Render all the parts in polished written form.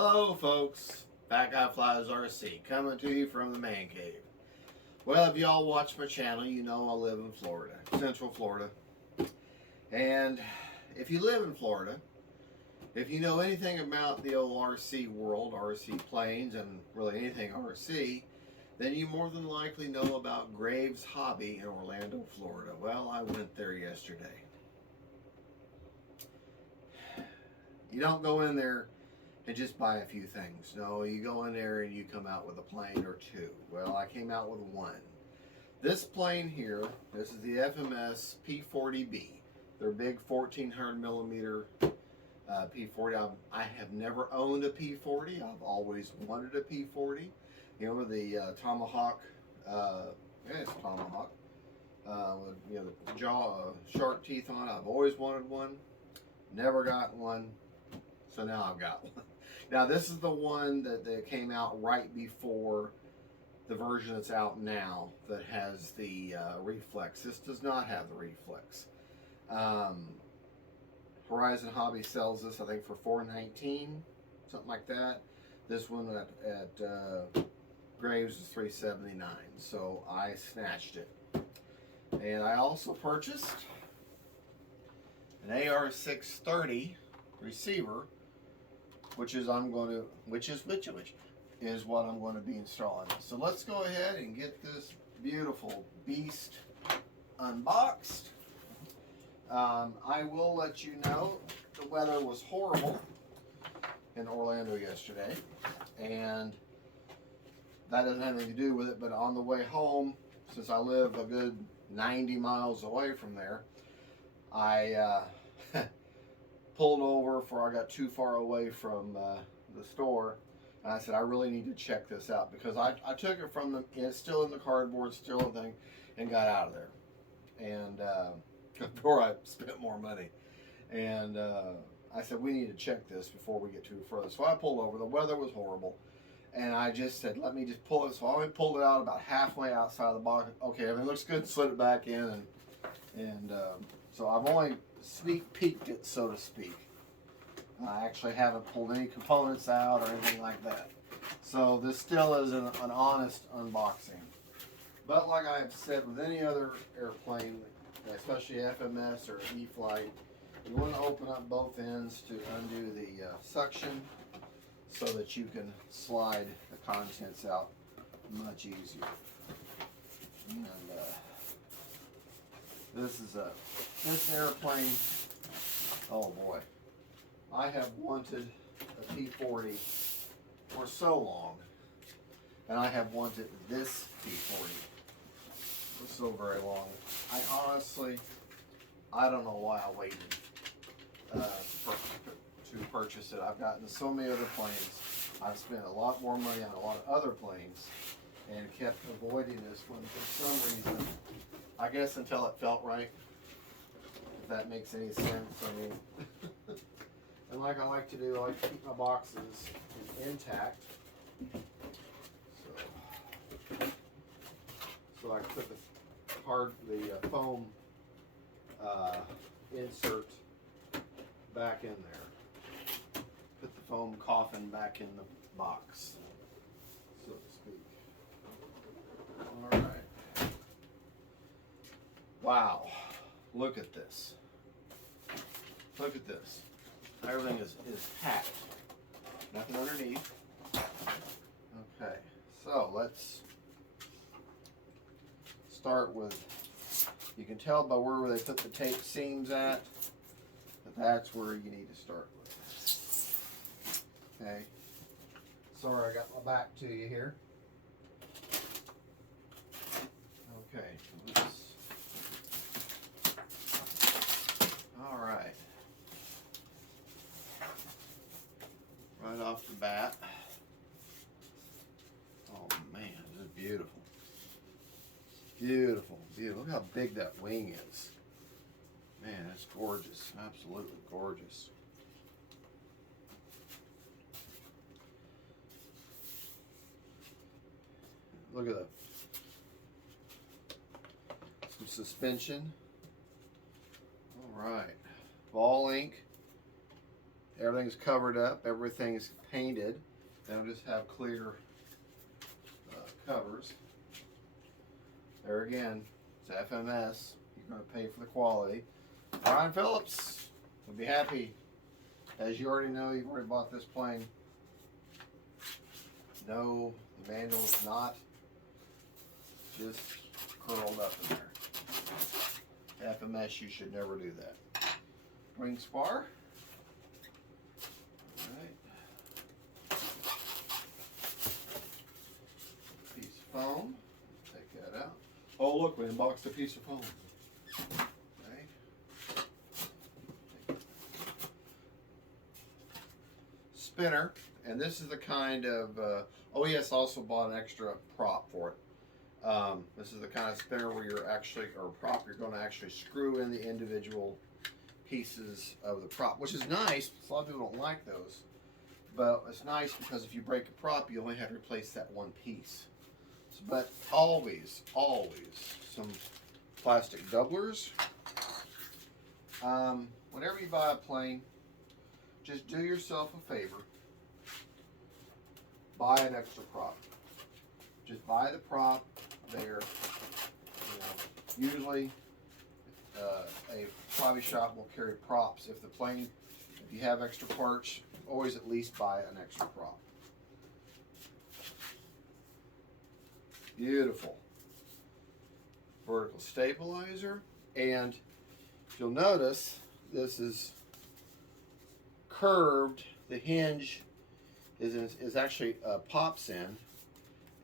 Hello folks, Fat Guy Flies RC coming to you from the man cave. Well, if y'all watch my channel, you know I live in Florida, Central Florida. And if you live in Florida, if you know anything about the old RC world, RC planes, and really anything RC, then you more than likely know about Graves Hobby in Orlando, Florida. Well, I went there yesterday. You don't go in there and just buy a few things. No, you go in there and you come out with a plane or two. Well, I came out with one. This plane here, this is the FMS P-40B. They're big 1400 millimeter P-40. I have never owned a P-40. I've always wanted a P-40. You know, with the Tomahawk, yeah, it's Tomahawk. With, you know, the jaw, sharp teeth on it. I've always wanted one. Never got one. So now I've got one. Now this is the one that came out right before the version that's out now that has the reflex. This does not have the reflex. Horizon Hobby sells this, I think, for $4.19, something like that. This one at Graves is $3.79. So I snatched it, and I also purchased an AR-630 receiver, which is what I'm going to be installing. So let's go ahead and get this beautiful beast unboxed. I will let you know the weather was horrible in Orlando yesterday, and that doesn't have anything to do with it, but on the way home, since I live a good 90 miles away from there, I pulled over before I got too far away from the store, and I said, I really need to check this out, because I took it from it's still in the cardboard, still a thing, and got out of there. And before I spent more money. And I said, we need to check this before we get too further. So I pulled over. The weather was horrible. And I just said, let me just pull it. So I only pulled it out about halfway outside the box. Okay, everything looks good. Slid it back in. And so I've only sneak peeked it, so to speak. I actually haven't pulled any components out or anything like that. So this still is an honest unboxing. But like I have said with any other airplane, especially FMS or E-Flight, you want to open up both ends to undo the suction so that you can slide the contents out much easier. And this airplane, oh boy, I have wanted a P-40 for so long, and I have wanted this P-40 for so very long. I honestly, I don't know why I waited to purchase it. I've gotten so many other planes. I've spent a lot more money on a lot of other planes and kept avoiding this one for some reason. I guess until it felt right, if that makes any sense. I mean, and like I like to do, I like to keep my boxes intact. So I put the foam insert back in there. Put the foam coffin back in the box, so to speak. All right. Wow. Look at this. Look at this. Everything is packed. Nothing underneath. Okay. So let's start with, you can tell by where they put the tape seams at, that that's where you need to start with. Okay. Sorry, I got my back to you here. Okay. All right. Right off the bat. Oh man, this is beautiful. Beautiful, beautiful. Look how big that wing is. Man, that's gorgeous. Absolutely gorgeous. Look at that. Some suspension. All right. Ball ink everything's covered up, everything's painted. They'll just have clear covers. There again, it's FMS. You're going to pay for the quality. Brian Phillips will be happy. As you already know, you've already bought this plane. No, the manual's not just curled up in there. FMS, you should never do that. Ring spar. Alright. Piece of foam. Take that out. Oh look, we unboxed a piece of foam. Okay. Spinner. And this is the kind of, OES also bought an extra prop for it. This is the kind of spinner where you're actually, or prop, you're going to actually screw in the individual pieces of the prop, which is nice. A lot of people don't like those. But it's nice because if you break a prop, you only have to replace that one piece. So, but always, some plastic doublers. Whenever you buy a plane, just do yourself a favor. Buy an extra prop. Just buy the prop there. You know, usually a hobby shop will carry props. If you have extra parts, always at least buy an extra prop. Beautiful. Vertical stabilizer. And you'll notice this is curved. The hinge is actually pops in,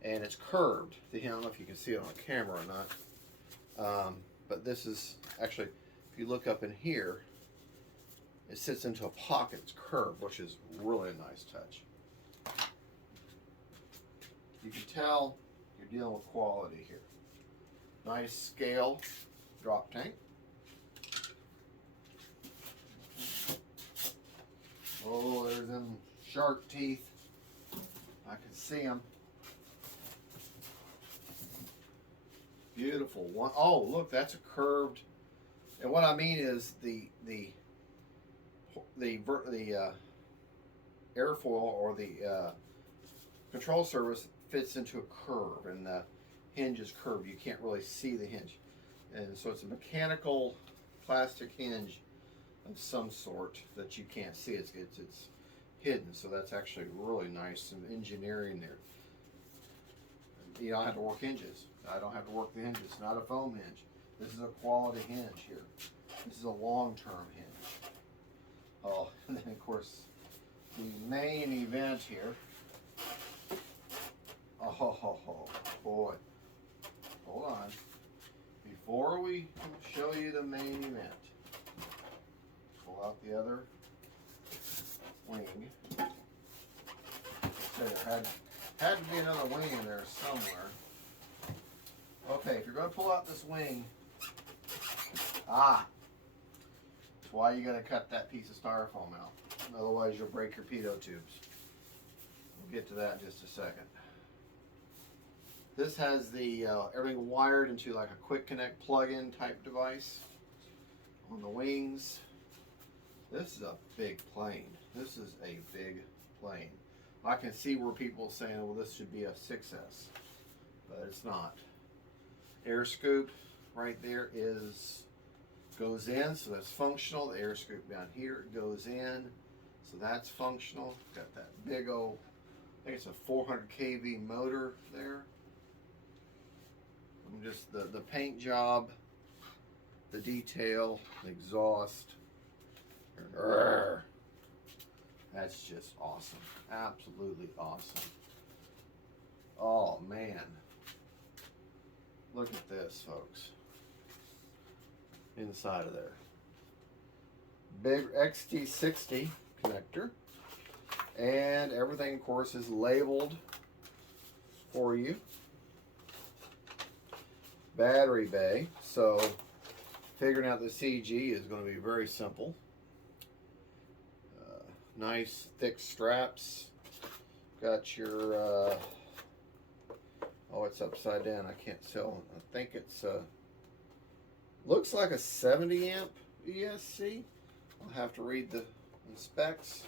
and it's curved. I don't know if you can see it on camera or not, but this is actually, if you look up in here, it sits into a pocket. It's curved, which is really a nice touch. You can tell you're dealing with quality here. Nice scale drop tank. Oh, there's them shark teeth. I can see them. Beautiful one. Oh, look, that's a curved. And what I mean is the airfoil or the control surface fits into a curve, and the hinge is curved. You can't really see the hinge, and so it's a mechanical plastic hinge of some sort that you can't see. It's hidden, so that's actually really nice. Some engineering there. You don't have to work hinges. I don't have to work the hinges. It's not a foam hinge. This is a quality hinge here. This is a long-term hinge. Oh, and then of course the main event here. Oh boy. Hold on. Before we show you the main event, pull out the other wing. There had to be another wing in there somewhere. Okay, if you're going to pull out this wing, that's why you got to cut that piece of styrofoam out. Otherwise, you'll break your pitot tubes. We'll get to that in just a second. This has the everything wired into like a quick connect plug-in type device on the wings. This is a big plane. This is a big plane. I can see where people are saying, well, this should be a 6S, but it's not. Air scoop right there goes in, so that's functional. The air scoop down here goes in, so that's functional. Got that big old, I think it's a 400 kV motor there. Just the paint job, the detail, the exhaust. That's just awesome. Absolutely awesome. Oh man. Look at this, folks. Inside of there. Big XT60 connector. And everything, of course, is labeled for you. Battery bay. So figuring out the CG is going to be very simple. Nice thick straps. Got your oh, it's upside down. I can't tell. I think it's looks like a 70 amp ESC. I'll have to read the the specs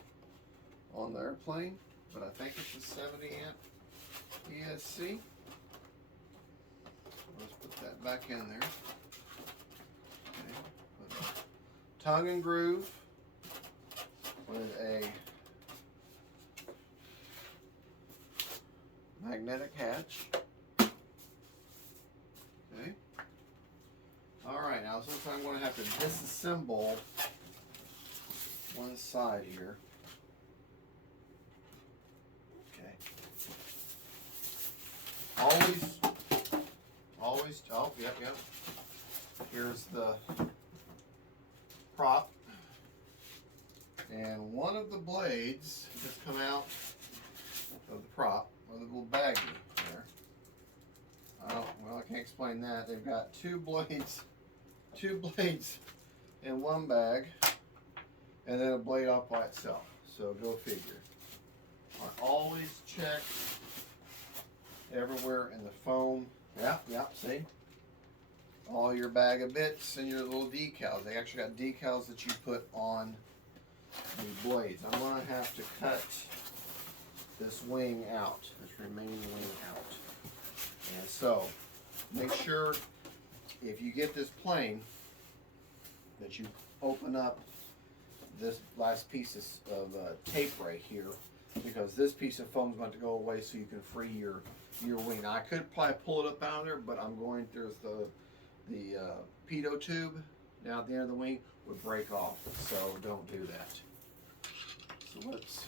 on the airplane, but I think it's a 70 amp ESC. Let's put that back in there. Okay. Tongue and groove with a magnetic hatch. Okay. Alright, now this I'm going to have to disassemble one side here. Okay. Always, oh, yep. Here's the prop. And one of the blades has come out of the prop, or the little baggie there. Well, I can't explain that. They've got two blades in one bag, and then a blade off by itself. So go figure. I always check everywhere in the foam. Yeah, see? All your bag of bits and your little decals. They actually got decals that you put on the blades. I'm going to have to cut this wing out, this remaining wing out. And so, make sure if you get this plane that you open up this last piece of tape right here, because this piece of foam is going to go away so you can free your wing. Now, I could probably pull it up out of there, but there's the pitot tube down at the end of the wing would break off, so don't do that. So let's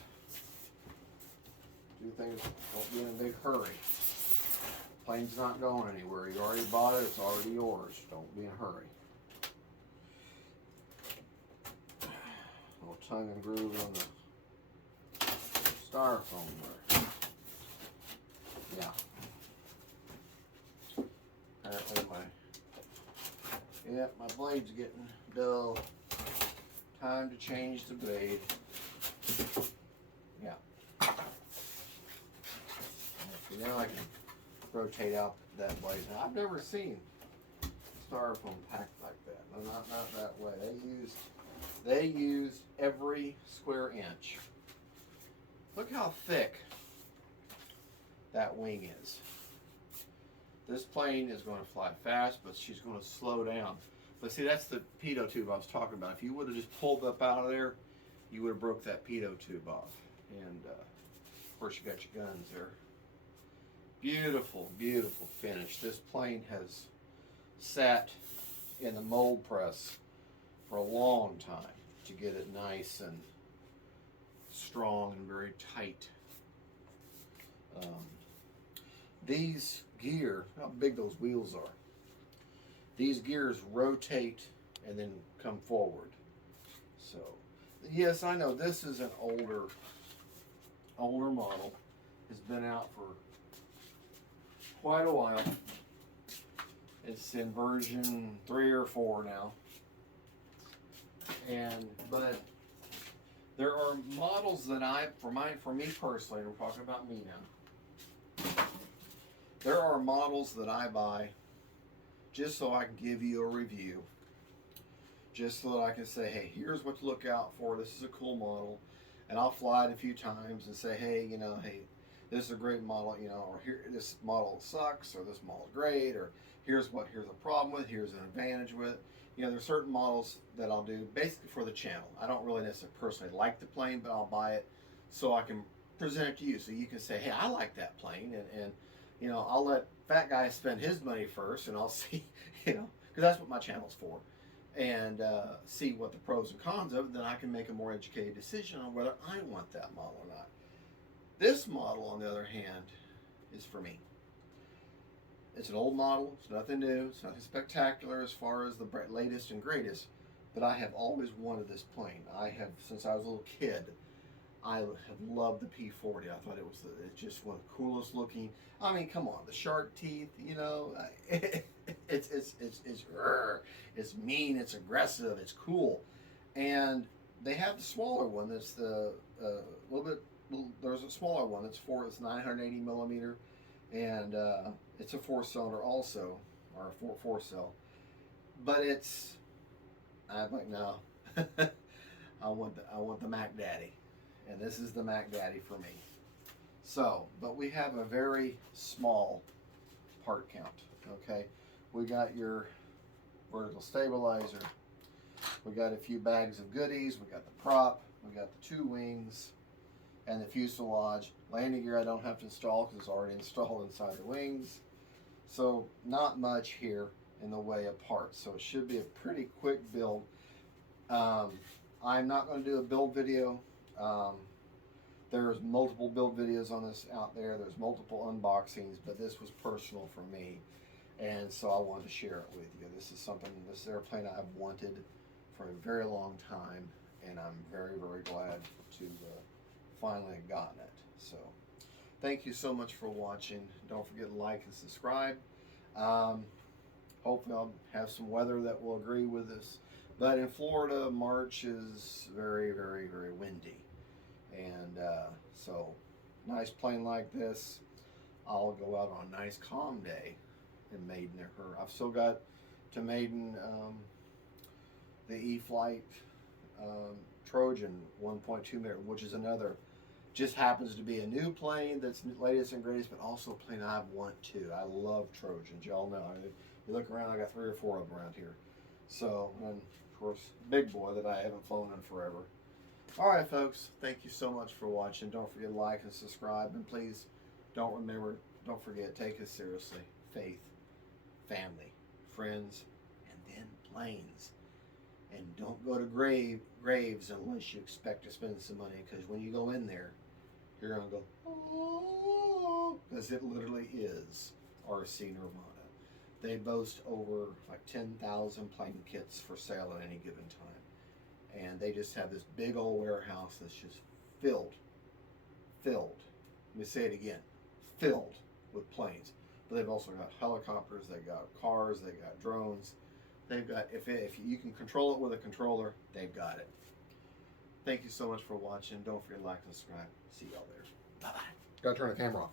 do things, don't be in a big hurry. Plane's not going anywhere. You already bought it, it's already yours. Don't be in a hurry. Little tongue and groove on the styrofoam there. Yeah. Apparently my blade's getting dull. Time to change the blade. Yeah. Now I can rotate out that blade. Now, I've never seen styrofoam packed like that. No, not that way. They used every square inch. Look how thick that wing is. This plane is going to fly fast, but she's going to slow down. But see, that's the pitot tube I was talking about. If you would have just pulled up out of there, you would have broke that pitot tube off. And of course, you got your guns there. Beautiful, beautiful finish. This plane has sat in the mold press for a long time to get it nice and strong and very tight. These gear, how big those wheels are. These gears rotate and then come forward. So, yes, I know this is an older model. It's been out for quite a while. It's in version 3 or 4 now. But there are models that for me personally, we're talking about me now. There are models that I buy just so I can give you a review. Just so that I can say, hey, here's what to look out for. This is a cool model. And I'll fly it a few times and say, hey, hey, this is a great model, or here, this model sucks, or this model is great, or here's a problem with, here's an advantage with it. There's certain models that I'll do basically for the channel. I don't really necessarily personally like the plane, but I'll buy it so I can present it to you, so you can say, hey, I like that plane, and I'll let Fat Guy spend his money first, and I'll see, because that's what my channel's for, and see what the pros and cons of it. Then I can make a more educated decision on whether I want that model or not. This model, on the other hand, is for me. It's an old model. It's nothing new. It's nothing spectacular as far as the latest and greatest. But I have always wanted this plane. I have, since I was a little kid, I have loved the P-40. I thought it's just one of the coolest looking. I mean, come on, the shark teeth. It's mean. It's aggressive. It's cool. And they have the smaller one. That's the little bit. There's a smaller one. It's 980 millimeter, and it's a 4-cylinder also, or a 4-cell. But I'm like, no. I want the Mac Daddy, and this is the Mac Daddy for me. So, but we have a very small part count. Okay, we got your vertical stabilizer. We got a few bags of goodies. We got the prop. We got the 2 wings and the fuselage. Landing gear I don't have to install because it's already installed inside the wings. So not much here in the way of parts. So it should be a pretty quick build. I'm not going to do a build video. There's multiple build videos on this out there. There's multiple unboxings, but this was personal for me. And so I wanted to share it with you. This is something, this airplane I've wanted for a very long time, and I'm very, very glad to finally have gotten it. So thank you so much for watching. Don't forget to like and subscribe. Hopefully I'll have some weather that will agree with this. But in Florida, March is very, very, very windy. And so nice plane like this, I'll go out on a nice calm day in maiden her. I've still got to maiden the E-Flight Trojan 1.2 meter, which is another, just happens to be a new plane that's latest and greatest, but also a plane I want to. I love Trojans, y'all know. You look around, I got 3 or 4 of them around here. So, and of course, big boy that I haven't flown in forever. All right, folks, thank you so much for watching. Don't forget to like and subscribe, and please don't forget, take us seriously. Faith, family, friends, and then planes. And don't go to graves unless you expect to spend some money, because when you go in there, you're going to go, oh, because it literally is RC Nirvana. They boast over like 10,000 plane kits for sale at any given time. And they just have this big old warehouse that's just filled. Let me say it again, filled with planes. But they've also got helicopters, they've got cars, they've got drones. They've got, if you can control it with a controller, they've got it. Thank you so much for watching. Don't forget to like and subscribe. See y'all there. Bye-bye. Gotta turn the camera off.